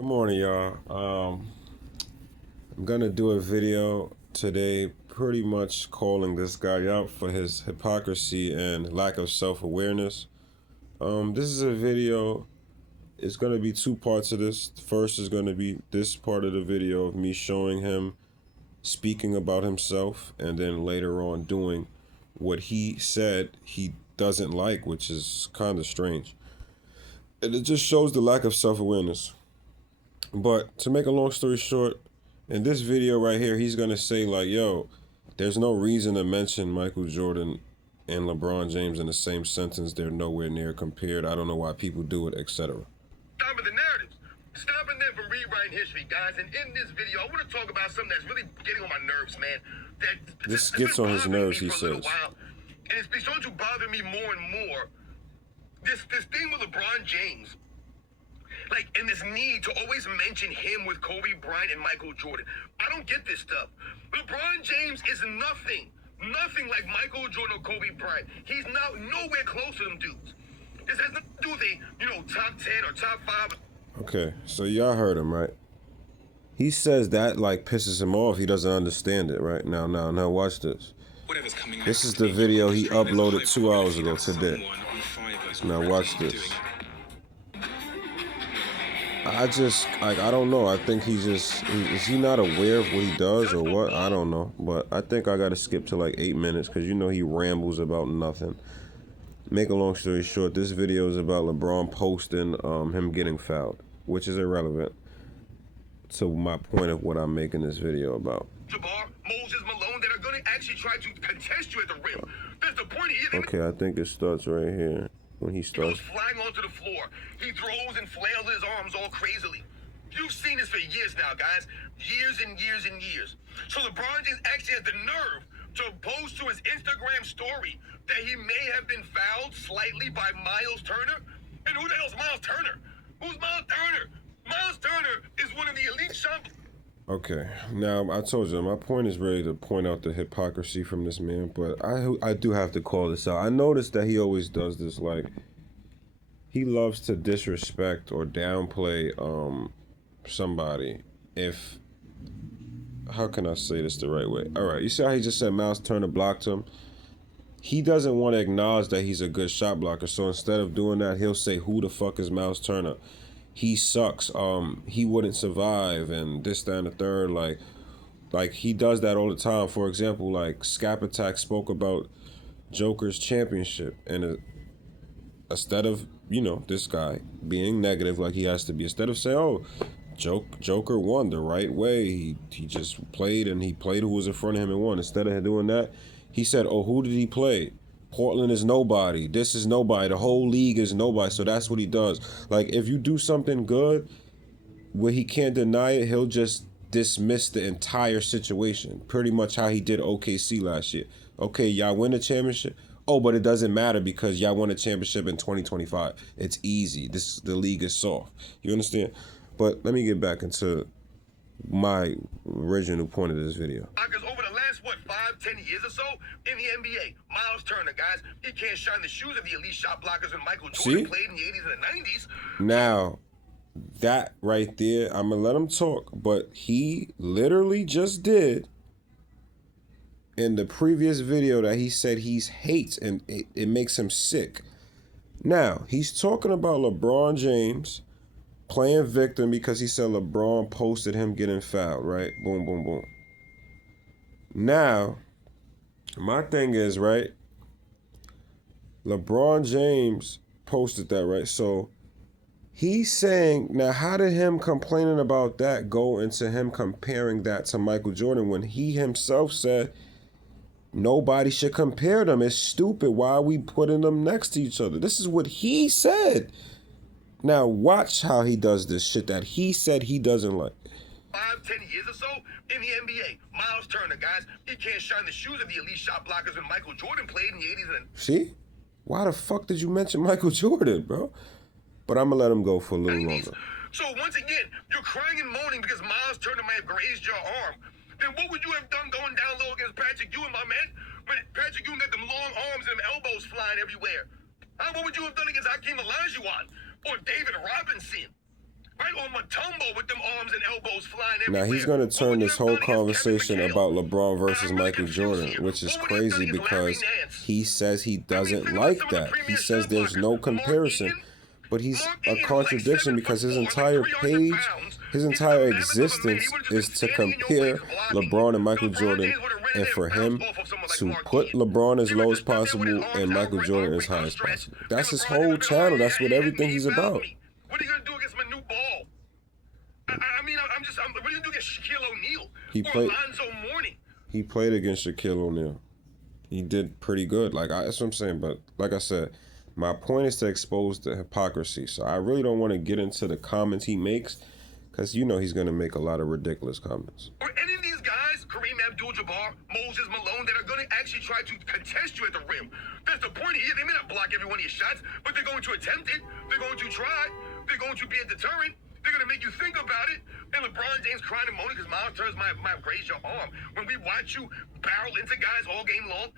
Good morning, y'all. I'm gonna do a video today pretty much calling this guy out for his hypocrisy and lack of self-awareness. This is a video, it's gonna be two parts of this. The first is gonna be this part of the video of me showing him speaking about himself, and then later on doing what he said he doesn't like, which is kind of strange. And it just shows the lack of self-awareness. But to make a long story short, in this video right here, he's gonna say like, yo, there's no reason to mention Michael Jordan and LeBron James in the same sentence. They're nowhere near compared. I don't know why people do it, etc. Stopping the narratives. Stopping them from rewriting history, guys. And in this video, I want to talk about something that's really getting on my nerves, man. This gets on his nerves, he says. And it's been starting to bother me more and more. This thing with LeBron James. And this need to always mention him with Kobe Bryant and Michael Jordan. I don't get this stuff. LeBron James is nothing like Michael Jordan or Kobe Bryant. He's nowhere close to them dudes. This has nothing to do with top 10 or top 5. Okay, so y'all heard him, right? He says that like pisses him off. He doesn't understand it, right? Now, watch this. This is the video he uploaded 2 hours ago today. Now watch this. I don't know. I think is he not aware of what he does or what? I don't know. But I think I got to skip to like 8 minutes because you know he rambles about nothing. Make a long story short, this video is about LeBron posting him getting fouled, which is irrelevant to my point of what I'm making this video about. Jabbar, Moses Malone that are going to actually try to contest you at the rim. That's the point. Okay, I think it starts right here. When he starts. He goes flying onto the floor. He throws and flails his arms all crazily. You've seen this for years now, guys. Years and years and years. So LeBron James actually has the nerve to post to his Instagram story that he may have been fouled slightly by Miles Turner. And who the hell's Miles Turner? Who's Miles Turner? Miles Turner is one of the elite champions. Okay, now I told you my point is really to point out the hypocrisy from this man, but I do have to call this out. I noticed that he always does this, like he loves to disrespect or downplay somebody. If how can I say this the right way? All right, you see how he just said Miles Turner blocked him? He doesn't want to acknowledge that he's a good shot blocker, so instead of doing that, he'll say, "Who the fuck is Miles Turner? He sucks, he wouldn't survive," and this, that, and the third. Like he does that all the time. For example, like Scap Attack spoke about Joker's championship, and instead of, this guy being negative like he has to be, instead of saying, oh, Joker won the right way, he just played, and he played who was in front of him and won. Instead of doing that, he said, oh, who did he play? Portland is nobody. This is nobody. The whole league is nobody. So that's what he does. Like, if you do something good where he can't deny it, he'll just dismiss the entire situation. Pretty much how he did OKC last year. Okay, y'all win the championship. Oh, but it doesn't matter because y'all won a championship in 2025. It's easy. The league is soft. You understand? But let me get back into my original point of this video. Because over the last, 5-10 years or so in the NBA, Miles Turner, guys, he can't shine the shoes of the elite shot blockers when Michael Jordan played in the 80s and the 90s. Now, that right there, I'm going to let him talk, but he literally just did in the previous video that he said he hates, and it makes him sick. Now, he's talking about LeBron James playing victim because he said LeBron posted him getting fouled, right? Boom, boom, boom. Now, my thing is, right, LeBron James posted that, right? So he's saying, now how did him complaining about that go into him comparing that to Michael Jordan when he himself said nobody should compare them? It's stupid. Why are we putting them next to each other? This is what he said. Now watch how he does this shit that he said he doesn't like. 5-10 years or so in the NBA, Miles Turner, guys, he can't shine the shoes of the elite shot blockers when Michael Jordan played in the 80s and... See? Why the fuck did you mention Michael Jordan, bro? But I'm gonna let him go for a little longer. So once again, you're crying and moaning because Miles Turner may have grazed your arm. Then what would you have done going down low against Patrick Ewing, my man? When Patrick Ewing got them long arms and them elbows flying everywhere. What would you have done against Hakeem Olajuwon or David Robinson? Right on Matumbo with them arms and elbows flying Now everywhere. he's gonna What turn would you this have whole done against Kevin conversation McHale? about LeBron versus I'm really Michael confused Jordan, here. which is What would he have done crazy against Larry because Nance? he says he I mean, doesn't think about like some of the that. He premier says shot there's no blockers. Mark comparison. Eaton. But he's Mark a Eaton, who's like contradiction because his 7'4", entire like 300 page, pounds. his He's entire a mammoth of a man. He existence would've just is been to standing in your compare wings blocking. LeBron and Michael LeBron Jordan, James would've ran in and there for and him bounced off of someone like to Mark put Eaton. LeBron as He low would as just stood there with his possible arms and out, Michael Jordan as high as outstretched, possible. and That's his LeBron whole just channel. like, That's what he hit everything me, he's he fouled about. me. What are you gonna do against Manu Ball? I mean, what are you gonna do against Shaquille O'Neal He or played. Alonzo Mourning? He played against Shaquille O'Neal. He did pretty good. That's what I'm saying. But like I said, my point is to expose the hypocrisy. So I really don't want to get into the comments he makes, because you know he's going to make a lot of ridiculous comments. Or any of these guys, Kareem Abdul-Jabbar, Moses Malone, that are going to actually try to contest you at the rim. That's the point here. They may not block every one of your shots, but they're going to attempt it. They're going to try. They're going to be a deterrent. They're going to make you think about it. And LeBron James crying and moaning because Miles Turner's might raise your arm. When we watch you barrel into guys all game long,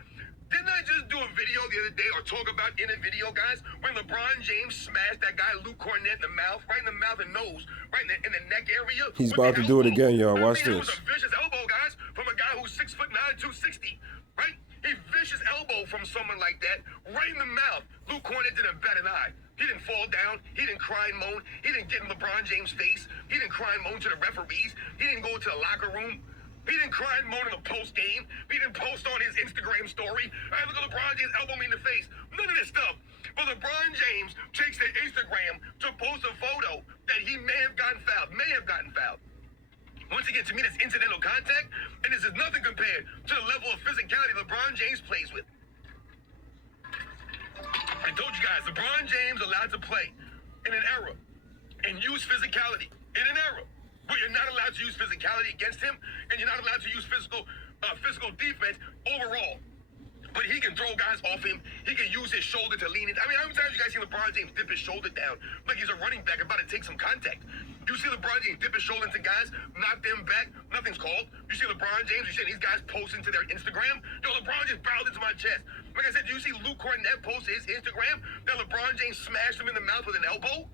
didn't I just do a video the other day, or talk about in a video, guys, when LeBron James smashed that guy Luke Cornett in the mouth, right in the mouth and nose, right in the neck area? He's with about the to do it elbow. again, y'all. Watch That was this. a vicious elbow, guys, from a guy who's 6'9", 260, right? A vicious elbow from someone like that, right in the mouth. Luke Cornett didn't bat an eye. He didn't fall down. He didn't cry and moan. He didn't get in LeBron James' face. He didn't cry and moan to the referees. He didn't go to the locker room. He didn't cry and moan in the post game. He didn't post on his Instagram story. Hey, look at LeBron James elbow me in the face. None of this stuff. But LeBron James takes to Instagram to post a photo that he may have gotten fouled. Once again, to me, that's incidental contact, and this is nothing compared to the level of physicality LeBron James plays with. I told you guys, LeBron James allowed to play in an era and use physicality in an era. But you're not allowed to use physicality against him, and you're not allowed to use physical defense overall. But he can throw guys off him. He can use his shoulder to lean in. I mean, how many times you guys see LeBron James dip his shoulder down like he's a running back about to take some contact? You see LeBron James dip his shoulder into guys, knock them back, nothing's called. You see LeBron James, you see these guys posting to their Instagram. Yo, LeBron just barreled into my chest. Like I said, do you see Luke Cornett post to his Instagram that LeBron James smashed him in the mouth with an elbow?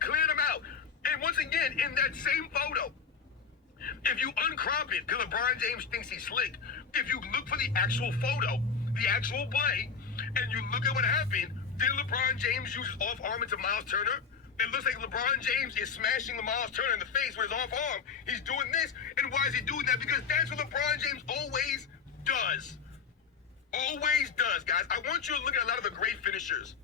Cleared him out. And once again, in that same photo, if you uncrop it, because LeBron James thinks he's slick, if you look for the actual photo, the actual play, and you look at what happened, did LeBron James use his off arm into Miles Turner? It looks like LeBron James is smashing the Miles Turner in the face with his off arm. He's doing this, and why is he doing that? Because that's what LeBron James always does. Always does, guys. I want you to look at a lot of the great finishers.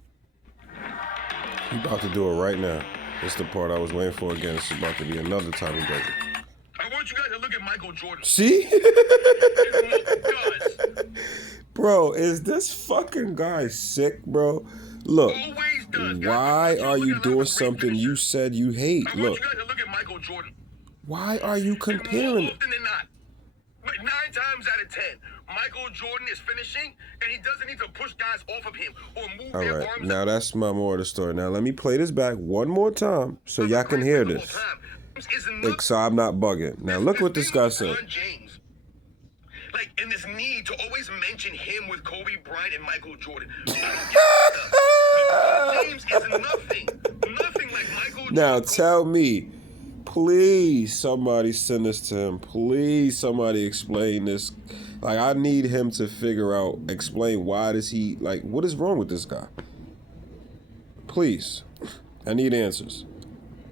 He's about to do it right now. This is the part I was waiting for again. It's about to be another time he does it. I want you guys to look at Michael Jordan. See? It does. Bro, is this fucking guy sick, bro? Look, Always does, guys. why I are want you to look at a lot of doing the great something you finishers. said you hate? I want Look, you guys to look at Michael Jordan. why are you And comparing more it? often than not, but 9 times out of 10, Michael Jordan is finishing, and he doesn't need to push guys off of him or move All their right, arms. now that's my more of the story. Now let me play this back one more time so y'all can hear this. So I'm not bugging. Now look what this guy said. James. Like, and this need to always mention him with Kobe Bryant and Michael Jordan. I don't get that. James is nothing like Michael Jordan. Now tell me, please somebody send this to him. Please somebody explain this. Like I need him to explain why does he, like, what is wrong with this guy? Please, I need answers.